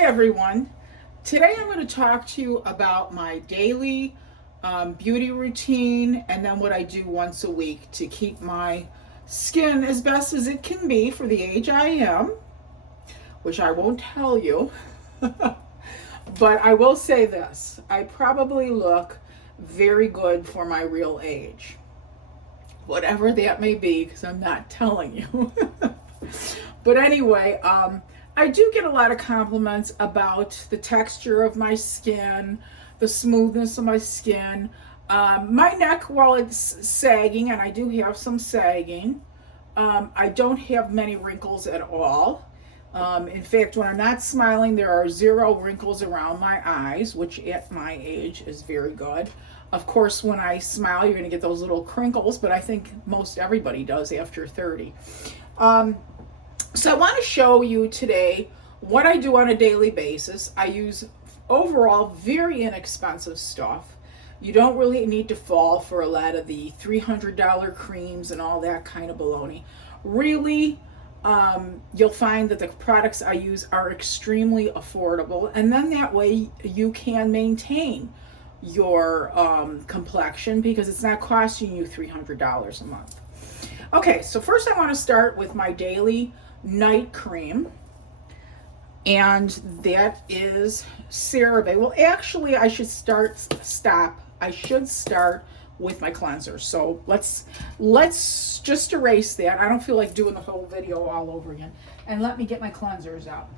Hi everyone. Today I'm going to talk to you about my daily beauty routine and then what I do once a week to keep my skin as best as it can be for the age I am, which I won't tell you. But I will say this, I probably look very good for my real age. Whatever that may be, because I'm not telling you. But anyway, I do get a lot of compliments about the texture of my skin, the smoothness of my skin. My neck, while it's sagging, and I do have some sagging, I don't have many wrinkles at all. In fact, when I'm not smiling, there are 0 wrinkles around my eyes, which at my age is very good. Of course, when I smile, you're going to get those little crinkles, but I think most everybody does after 30. So I want to show you today what I do on a daily basis. I use overall very inexpensive stuff. You don't really need to fall for a lot of the $300 creams and all that kind of baloney. Really, you'll find that the products I use are extremely affordable, and then that way you can maintain your complexion because it's not costing you $300 a month. Okay, so first I want to start with my daily night cream, and that is Cerave. Well, actually, I should start with my cleanser. So let's just erase that. I don't feel like doing the whole video all over again. And let me get my cleansers out.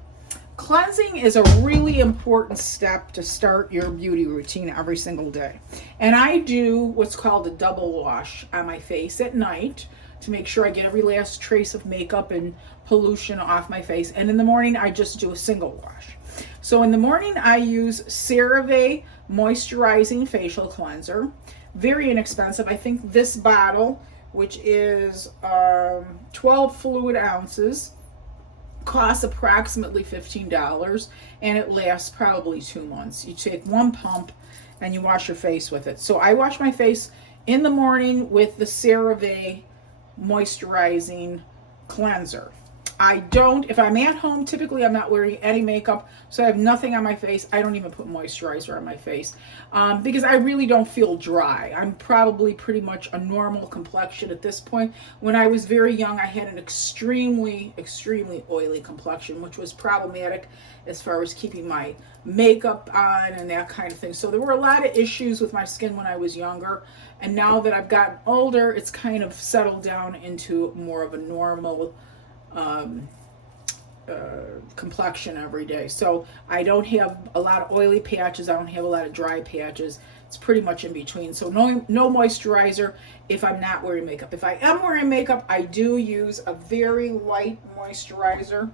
Cleansing is a really important step to start your beauty routine every single day. And I do what's called a double wash on my face at night to make sure I get every last trace of makeup and pollution off my face. And in the morning, I just do a single wash. So in the morning, I use Cerave Moisturizing Facial Cleanser. Very inexpensive. I think this bottle, which is 12 fluid ounces, costs approximately $15, and it lasts probably 2 months. You take 1 pump and you wash your face with it. So I wash my face in the morning with the Cerave Moisturizing Cleanser. I don't, if I'm at home, typically I'm not wearing any makeup, so I have nothing on my face. I don't even put moisturizer on my face because I really don't feel dry. I'm probably pretty much a normal complexion at this point. When I was very young, I had an extremely oily complexion, which was problematic as far as keeping my makeup on and that kind of thing. So there were a lot of issues with my skin when I was younger, and now that I've gotten older, it's kind of settled down into more of a normal complexion every day. So I don't have a lot of oily patches. I don't have a lot of dry patches. It's pretty much in between. So no moisturizer if I'm not wearing makeup. If I am wearing makeup, I do use a very light moisturizer.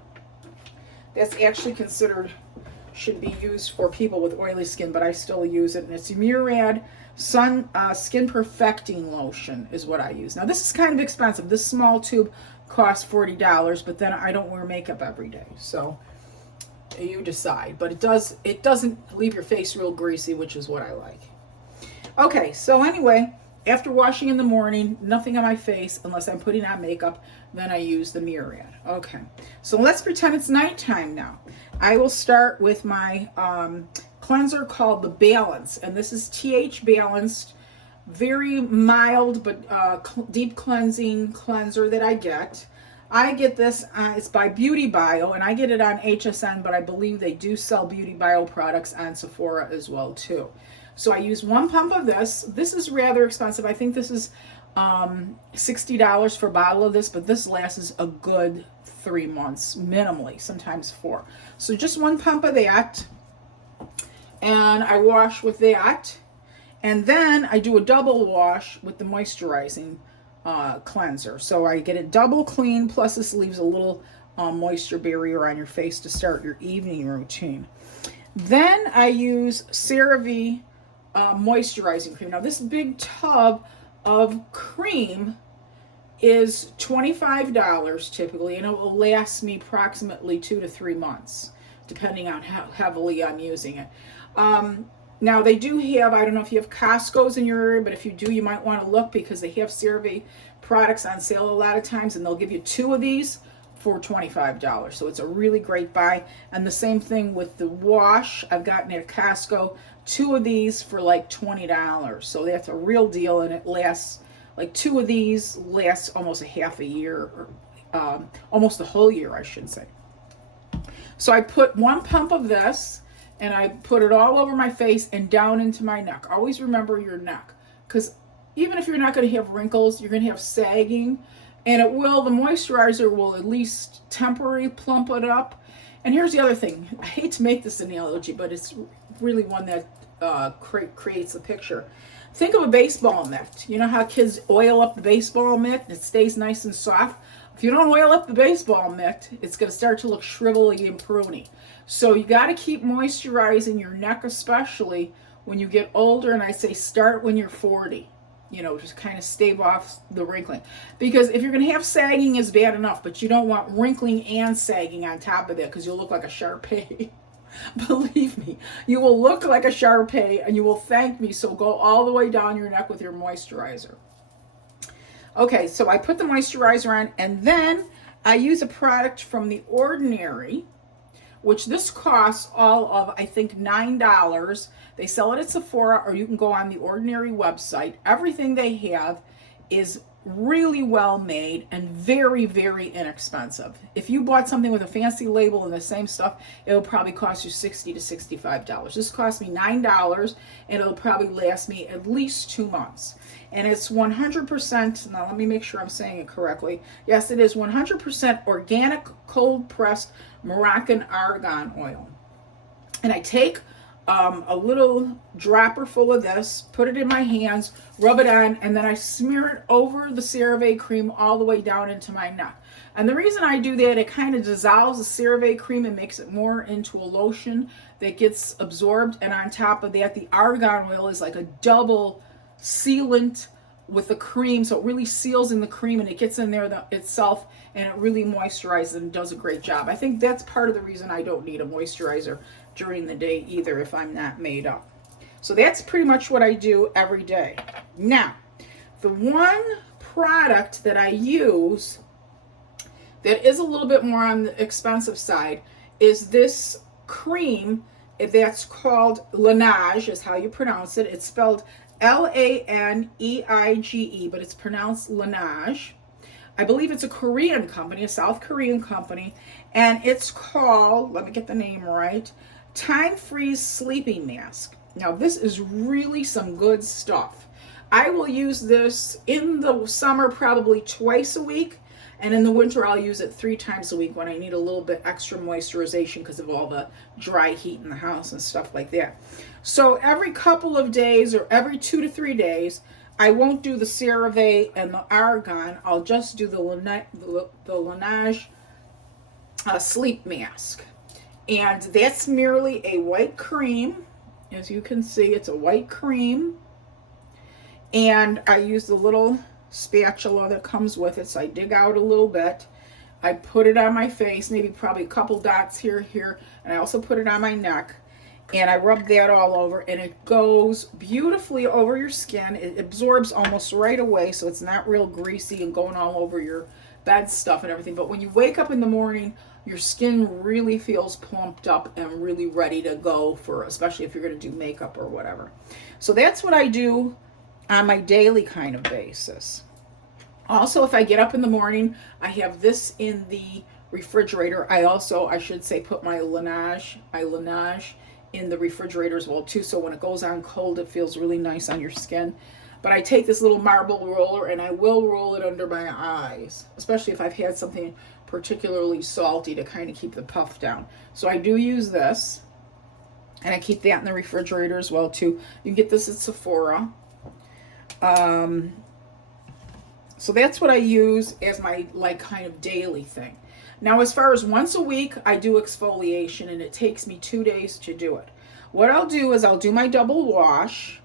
That's actually should be used for people with oily skin, but I still use it. And it's Murad Skin Perfecting Lotion is what I use. Now this is kind of expensive. This small tube costs $40, but then I don't wear makeup every day, so you decide. But it doesn't leave your face real greasy, which is what I like. Okay, so anyway, after washing in the morning, nothing on my face unless I'm putting on makeup, then I use the Murad. Okay, so let's pretend it's nighttime now. I will start with my cleanser called the Balance, and this is TH Balanced, very mild but deep cleansing cleanser that I get. I get this, it's by Beautybio, and I get it on HSN, but I believe they do sell Beautybio products on Sephora as well too. So I use 1 pump of this. This is rather expensive. I think this is $60 for a bottle of this, but this lasts a good 3 months, minimally, sometimes 4. So just 1 pump of that, and I wash with that. And then I do a double wash with the moisturizing cleanser. So I get it double clean, plus this leaves a little moisture barrier on your face to start your evening routine. Then I use Cerave moisturizing cream. Now this big tub of cream is $25 typically, and it will last me approximately 2 to 3 months, depending on how heavily I'm using it. Now they do have, I don't know if you have Costco's in your area, but if you do, you might want to look because they have Cerave products on sale a lot of times, and they'll give you 2 of these for $25. So it's a really great buy. And the same thing with the wash. I've gotten at Costco 2 of these for like $20. So that's a real deal, and it lasts, like 2 of these last almost a half a year, or almost a whole year, I should say. So I put 1 pump of this, and I put it all over my face and down into my neck. Always remember your neck, because even if you're not going to have wrinkles, you're going to have sagging, and the moisturizer will at least temporarily plump it up. And here's the other thing. I hate to make this analogy, but it's really one that creates the picture. Think of a baseball mitt. You know how kids oil up the baseball mitt and it stays nice and soft? If you don't oil up the baseball mitt, it's going to start to look shrivelly and pruny. So you got to keep moisturizing your neck, especially when you get older. And I say start when you're 40. You know, just kind of stave off the wrinkling. Because if you're going to have sagging is bad enough, but you don't want wrinkling and sagging on top of that, because you'll look like a Shar-Pei. Believe me, you will look like a Shar-Pei, and you will thank me. So go all the way down your neck with your moisturizer. Okay, so I put the moisturizer on, and then I use a product from The Ordinary, which this costs all of, I think, $9. They sell it at Sephora, or you can go on The Ordinary website. Everything they have is really well made and very, very inexpensive. If you bought something with a fancy label and the same stuff, it'll probably cost you $60 to $65. This cost me $9, and it'll probably last me at least 2 months. And it's 100%, now let me make sure I'm saying it correctly. Yes, it is 100% organic cold pressed Moroccan Argan Oil. And I take a little dropper full of this, put it in my hands, rub it on, and then I smear it over the Cerave cream all the way down into my neck. And the reason I do that, it kind of dissolves the Cerave cream and makes it more into a lotion that gets absorbed. And on top of that, the argan oil is like a double sealant with the cream, so it really seals in the cream and it gets in there itself, and it really moisturizes and does a great job. I think that's part of the reason I don't need a moisturizer during the day either if I'm not made up. So that's pretty much what I do every day. Now, the one product that I use that is a little bit more on the expensive side is this cream that's called Laneige, is how you pronounce it. It's spelled Laneige, but it's pronounced Laneige. I believe it's a Korean company, a South Korean company, and it's called, let me get the name right, Time Freeze Sleeping Mask. Now this is really some good stuff. I will use this in the summer probably twice a week, and in the winter I'll use it 3 times a week when I need a little bit extra moisturization because of all the dry heat in the house and stuff like that. So every couple of days, or every 2 to 3 days, I won't do the Cerave and the Argan. I'll just do the Laneige sleep mask. And that's merely a white cream. As you can see, it's a white cream. And I use the little spatula that comes with it. So I dig out a little bit. I put it on my face, maybe probably a couple dots here, and I also put it on my neck. And I rub that all over, and it goes beautifully over your skin. It absorbs almost right away, so it's not real greasy and going all over your bed stuff and everything. But when you wake up in the morning, your skin really feels plumped up and really ready to go for, especially if you're going to do makeup or whatever. So that's what I do on my daily kind of basis. Also, if I get up in the morning, I have this in the refrigerator. I should say, put my Laneige in the refrigerator as well too, so when it goes on cold it feels really nice on your skin. But I take this little marble roller and I will roll it under my eyes, especially if I've had something particularly salty, to kind of keep the puff down. So I do use this, and I keep that in the refrigerator as well too. You can get this at Sephora. So that's what I use as my kind of daily thing. Now, as far as once a week, I do exfoliation, and it takes me 2 days to do it. What I'll do is I'll do my double wash,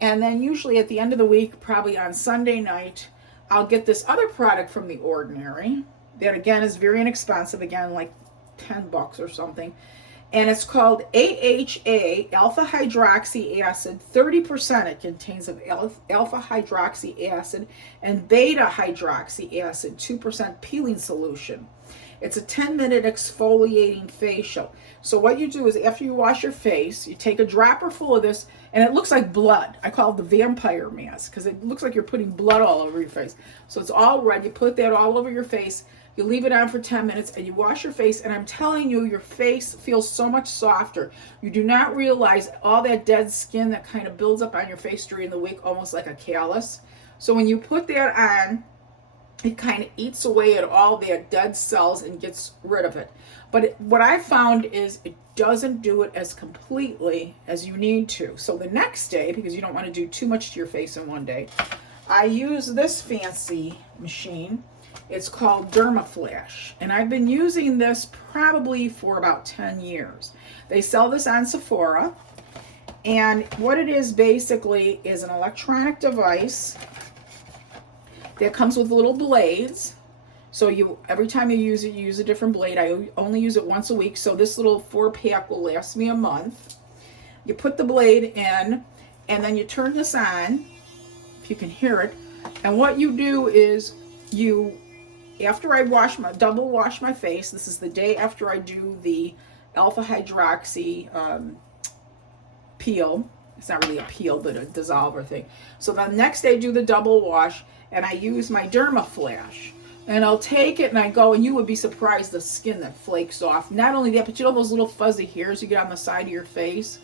and then usually at the end of the week, probably on Sunday night, I'll get this other product from The Ordinary that, again, is very inexpensive, again, like $10 or something. And it's called AHA, alpha hydroxy acid, 30% it contains of alpha hydroxy acid and beta hydroxy acid, 2% peeling solution. It's a 10-minute exfoliating facial. So what you do is after you wash your face, you take a dropper full of this, and it looks like blood. I call it the vampire mask because it looks like you're putting blood all over your face. So it's all red. You put that all over your face. You leave it on for 10 minutes and you wash your face, and I'm telling you, your face feels so much softer. You do not realize all that dead skin that kind of builds up on your face during the week, almost like a callus. So when you put that on, it kind of eats away at all that dead cells and gets rid of it. But what I found is it doesn't do it as completely as you need to. So the next day, because you don't want to do too much to your face in one day, I use this fancy machine. It's called Dermaflash, and I've been using this probably for about 10 years. They sell this on Sephora, and what it is basically is an electronic device that comes with little blades. So every time you use a different blade. I only use it once a week, so this little 4-pack will last me a month. You put the blade in, and then you turn this on, if you can hear it, and what you do is after I double wash my face, this is the day after I do the alpha hydroxy peel. It's not really a peel, but a dissolver thing. So the next day I do the double wash, and I use my Dermaflash. And I'll take it and I go, and you would be surprised the skin that flakes off. Not only that, but you know those little fuzzy hairs you get on the side of your face?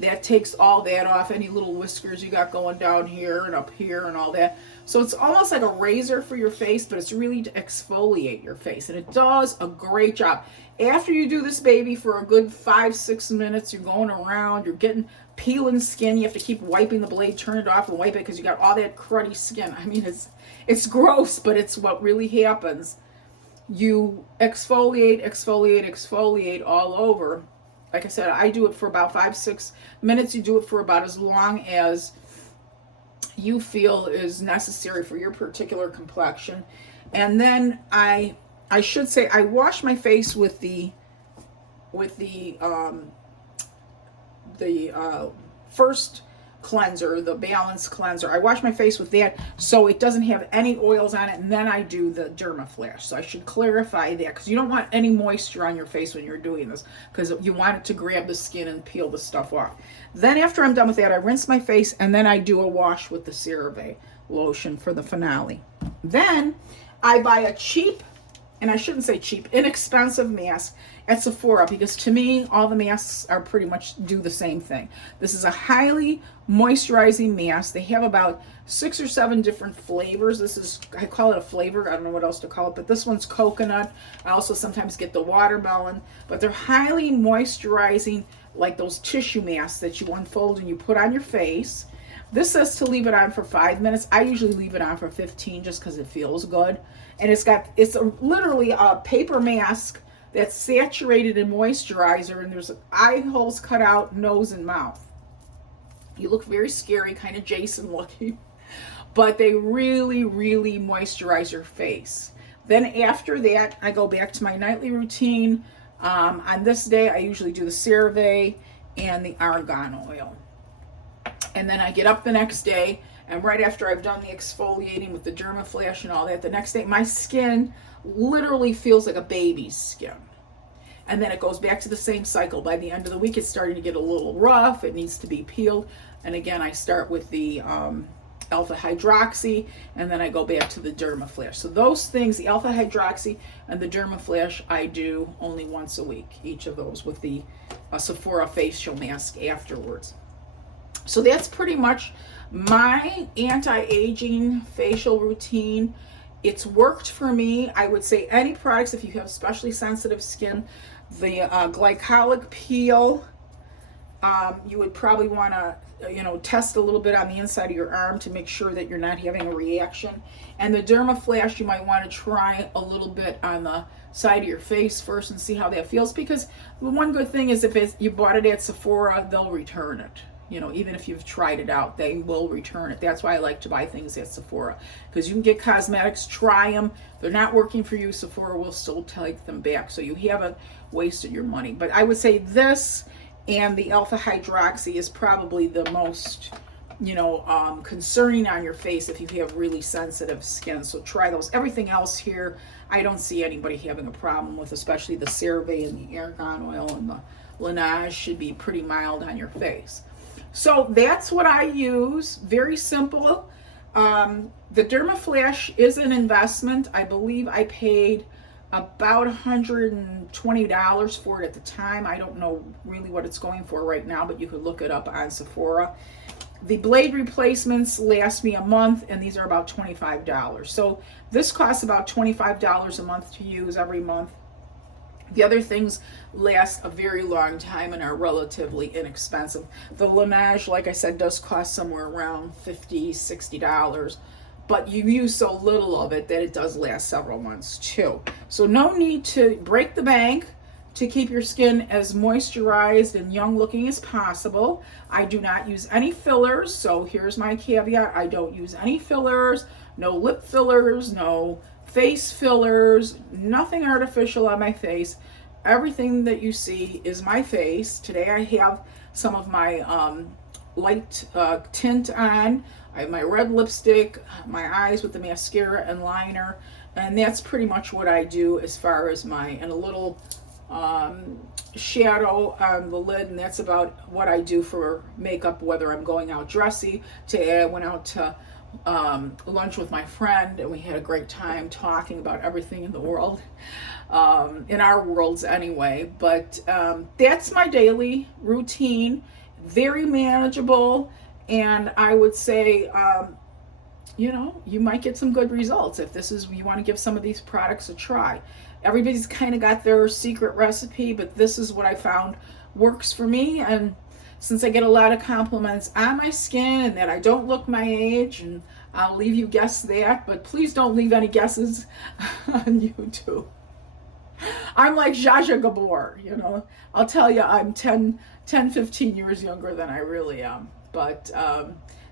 That takes all that off, any little whiskers you got going down here and up here and all that. So it's almost like a razor for your face, but it's really to exfoliate your face. And it does a great job. After you do this baby for a good 5-6 minutes, you're going around, you're getting peeling skin. You have to keep wiping the blade, turn it off and wipe it because you got all that cruddy skin. I mean, it's gross, but it's what really happens. You exfoliate, exfoliate, exfoliate all over. Like I said, I do it for about 5-6 minutes. You do it for about as long as you feel is necessary for your particular complexion. And then I should say I wash my face with the first cleanser, the Balance cleanser. I wash my face with that so it doesn't have any oils on it, and then I do the Dermaflash. So I should clarify that because you don't want any moisture on your face when you're doing this because you want it to grab the skin and peel the stuff off. Then after I'm done with that, I rinse my face and then I do a wash with the Cerave lotion for the finale. Then I buy a cheap, and I shouldn't say cheap, inexpensive mask at Sephora because to me, all the masks are pretty much do the same thing. This is a highly moisturizing mask. They have about 6 or 7 different flavors. This is, I call it a flavor. I don't know what else to call it, but this one's coconut. I also sometimes get the watermelon, but they're highly moisturizing, like those tissue masks that you unfold and you put on your face. This says to leave it on for 5 minutes. I usually leave it on for 15 just because it feels good. And it's literally a paper mask that's saturated in moisturizer, and there's eye holes cut out, nose and mouth. You look very scary, kind of Jason looking, but they really, really moisturize your face. Then after that, I go back to my nightly routine. On this day, I usually do the Cerave and the Argan Oil. And then I get up the next day, and right after I've done the exfoliating with the Dermaflash and all that, the next day my skin literally feels like a baby's skin. And then it goes back to the same cycle. By the end of the week, it's starting to get a little rough. It needs to be peeled. And again, I start with the alpha hydroxy, and then I go back to the Dermaflash. So those things, the alpha hydroxy and the Dermaflash, I do only once a week, each of those, with the Sephora facial mask afterwards. So that's pretty much my anti-aging facial routine. It's worked for me. I would say any products, if you have especially sensitive skin, the glycolic peel, you would probably want to test a little bit on the inside of your arm to make sure that you're not having a reaction. And the Dermaflash, you might want to try a little bit on the side of your face first and see how that feels, because the one good thing is if you bought it at Sephora, they'll return it. Even if you've tried it out, they will return it. That's why I like to buy things at Sephora, because you can get cosmetics, try them. If they're not working for you, Sephora will still take them back, so you haven't wasted your money. But I would say this and the alpha hydroxy is probably the most concerning on your face if you have really sensitive skin. So try those. Everything else here, I don't see anybody having a problem with, especially the Cerave and the Argan Oil and the Laneige should be pretty mild on your face. So that's what I use. Very simple. The Dermaflash is an investment. I believe I paid about $120 for it at the time. I don't know really what it's going for right now, but you could look it up on Sephora. The blade replacements last me a month, and these are about $25. So this costs about $25 a month to use every month. The other things last a very long time and are relatively inexpensive. The Laneige, like I said, does cost somewhere around $50, $60, but you use so little of it that it does last several months too. So no need to break the bank to keep your skin as moisturized and young looking as possible. I do not use any fillers, so here's my caveat. I don't use any fillers, no lip fillers, no face fillers, nothing artificial on my face. Everything that you see is my face. Today I have some of my light tint on. I have my red lipstick, my eyes with the mascara and liner, and that's pretty much what I do as far as and a little shadow on the lid, and that's about what I do for makeup, whether I'm going out dressy. Today I went out to lunch with my friend, and we had a great time talking about everything in the world, in our worlds anyway. But that's my daily routine. Very manageable, and I would say you might get some good results if you want to give some of these products a try. Everybody's kind of got their secret recipe, but this is what I found works for me. And since I get a lot of compliments on my skin and that I don't look my age, and I'll leave you guess that, but please don't leave any guesses on YouTube. I'm like Zsa Zsa Gabor, I'll tell you I'm 10, 15 years younger than I really am. But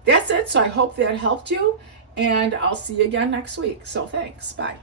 that's it. So I hope that helped you, and I'll see you again next week. So thanks. Bye.